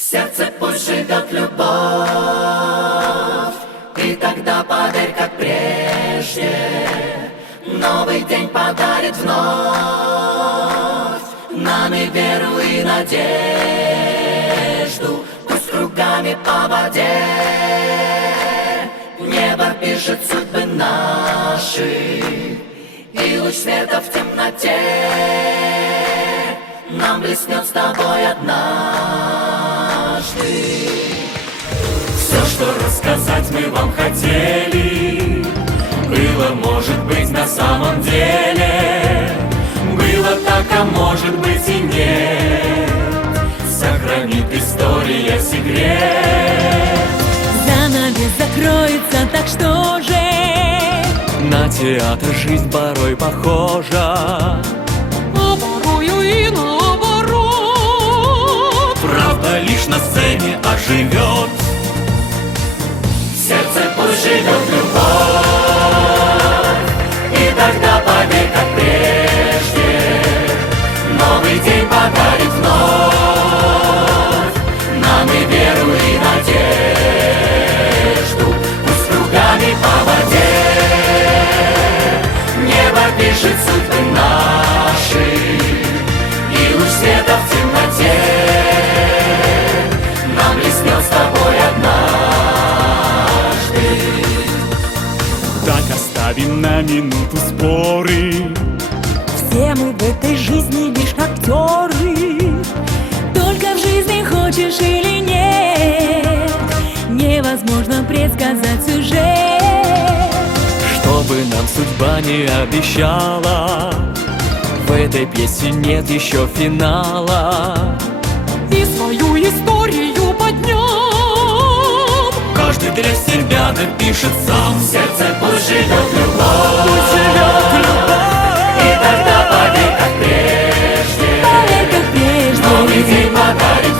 сердце пусть живет любовь, и тогда поверь, как прежде, новый день подарит вновь нами веру и надежду, пусть кругами по воде небо пишет судьбы наши, и луч света в темноте нам блеснет с тобой однажды. Все, что рассказать мы вам хотели, было, может быть, на самом деле. Было так, а может быть и нет. Сохранит история секрет. Занавес закроется, так что же? На театр жизнь порой похожа А порою и наоборот сцене оживет В сердце пусть оставим на минуту споры. Все мы в этой жизни лишь актеры. Только в жизни хочешь или нет Невозможно предсказать сюжет. Чтобы нам судьба не обещала В этой пьесе нет еще финала. И свою историю поднем Каждый для себя сердце пишет сам Сердце пусть живет любовь. Пусть живет любовь. И тогда поверь, как прежде. Поверь, как прежде Новый день подарит